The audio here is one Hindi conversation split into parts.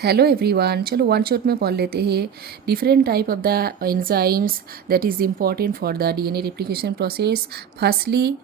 हेलो एवरीवन, चलो वन शॉट में पढ़ लेते हैं different type of the enzymes that is important for the DNA replication process. Firstly,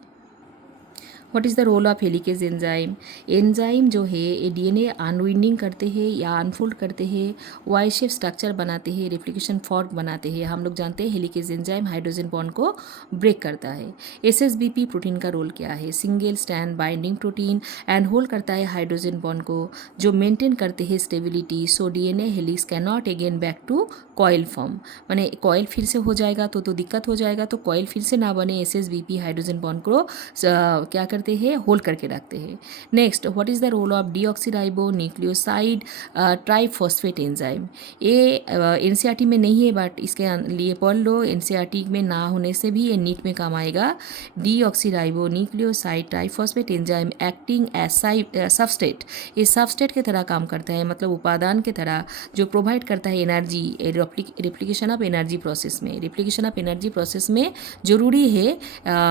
what is the role of helicase enzyme. Enzyme जो है ये डीएनए अनविंडिंग करते हैं या अनफोल्ड करते हैं, वाई शेप स्ट्रक्चर बनाते हैं, रेप्लिकेशन फॉर्क बनाते हैं। हम लोग जानते हैं हेलिकेज एंजाइम हाइड्रोजन बॉन्ड को ब्रेक करता है। एसएसबीपी प्रोटीन का रोल क्या है? Single stand binding protein and hold करता है हाइड्रोजन बॉन्ड को, जो मेंटेन करते हैं stability, so DNA helix can not again back to coil form. माने कॉइल फिर से हो जाएगा तो दिक्कत हो जाएगा, तो कॉइल फिर से ना बने, एसएसबीपी हाइड्रोजन बॉन्ड को क्या करते हैं, होल्ड करके रखते हैं। Next, what is the role of deoxyribonucleoside triphosphate enzyme. ये एनसीईआरटी में नहीं है बट इसके लिए पढ़ लो, एनसीईआरटी में ना होने से भी ये नीट में काम आएगा। Deoxyribonucleoside triphosphate enzyme acting as substrate, ये सबस्टेट की तरह काम करता है, मतलब उपादान की तरह जो प्रोवाइड करता है energy replication of energy process में। रेप्लिकेशन ऑफ एनर्जी प्रोसेस में जरूरी है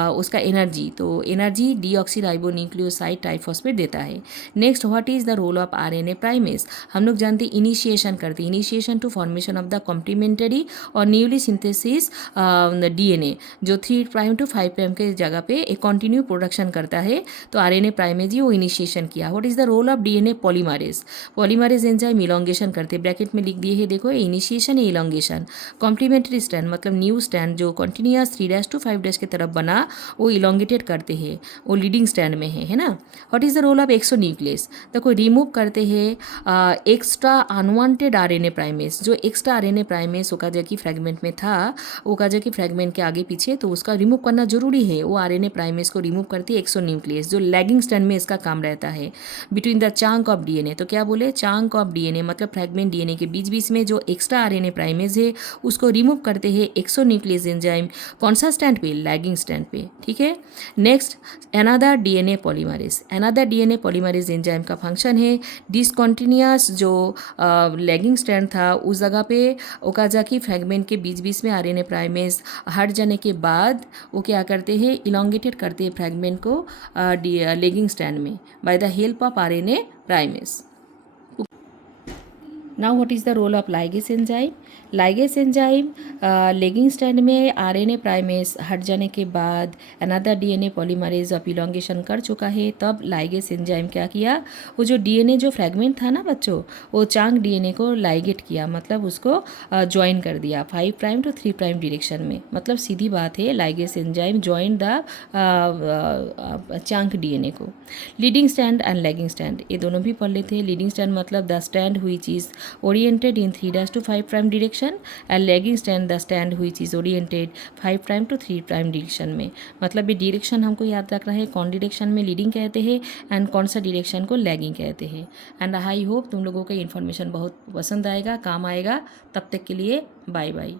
उसका एनर्जी, तो एनर्जी डीऑक्सीराइबो न्यूक्लियोसाइड ट्राइफॉस्फेट देता है। Next, what is the role of RNA primase. हम लोग जानते हैं इनिशिएशन करते हैं, initiation to formation of the complementary और न्यूली सिंथेसिस डीएनए, जो 3 प्राइम टू 5 प्राइम के जगह पे एक कंटिन्यू प्रोडक्शन करता है, तो आरएनए प्राइमेज ही वो इनिशिएशन किया। What is the role of DNA polymerase. Polymerase enzyme elongation करते, ब्रैकेट में लिख दिए है देखो, इनिशिएशन है इलोंगेशन। कॉम्प्लीमेंट्री स्ट्रैंड मतलब न्यू स्ट्रैंड जो कंटिन्यूअस 3' to 5' की तरफ बना, वो इलोंगेटेड करते हैं, वो लीडिंग स्टैंड में है ना। What is the role of exonuclease. देखो रिमूव करते हैं एक्स्ट्रा अनवांटेड आरएनए प्राइमेस, जो extra RNA primase Okazaki fragment में था, ओकाजाकी फ्रैगमेंट के आगे पीछे, तो उसका रिमूव करना जरूरी है। वो आरएनए प्राइमेस को रिमूव करती है एक्सोन्यूक्लियस, जो लैगिंग स्टैंड में इसका काम रहता है बिटवीन द चांक ऑफ डीएनए। तो क्या बोले, चांक ऑफ डीएनए मतलब फ्रैगमेंट डीएनए के बीच बीच में जो एक्स्ट्रा आरएनए प्राइमेस है उसको रिमूव करते हैं एक्सोन्यूक्लियस एंजाइम। कौन सा स्टैंड पे? लैगिंग स्टैंड पे, ठीक है। Next, another DNA polymerase. Another DNA polymerase enzyme का फंक्शन है डिसकंटिन्यूअस जो लैगिंग स्टैंड था उस जगह पे ओकाजाकी फ्रैगमेंट के बीच बीच में आरएनए प्राइमेज हट जाने के बाद वो क्या करते हैं, इलोंगेटेड करते हैं फ्रैगमेंट को लैगिंग स्टैंड में by the help of RNA primase. Now what is the role of ligase enzyme. Ligase enzyme lagging stand में आरएनए प्राइमेस हट जाने के बाद another DNA polymerase of elongation कर चुका है, तब लाइगेस एंजाइम क्या किया, वो जो डीएनए जो फ्रैगमेंट था ना बच्चों, वो चांक डीएनए को लाइगेट किया, मतलब उसको ज्वाइन कर दिया 5 प्राइम टू 3 प्राइम डायरेक्शन में। मतलब सीधी बात है, ligase enzyme join the chunk DNA को। Leading stand and lagging stand, ये दोनों भी पढ़ लेते हैं। लीडिंग स्टैंड मतलब the stand which is oriented in 3' to 5 prime direction and lagging stand the stand which is oriented 5 prime to 3 prime direction में। मतलब ये डायरेक्शन हमको याद रखना है, कौन डायरेक्शन में लीडिंग कहते हैं एंड कौन सा डायरेक्शन को लैगिंग कहते हैं। एंड आई होप तुम लोगों को इन्फॉर्मेशन बहुत पसंद आएगा, काम आएगा। तब तक के लिए बाय बाय।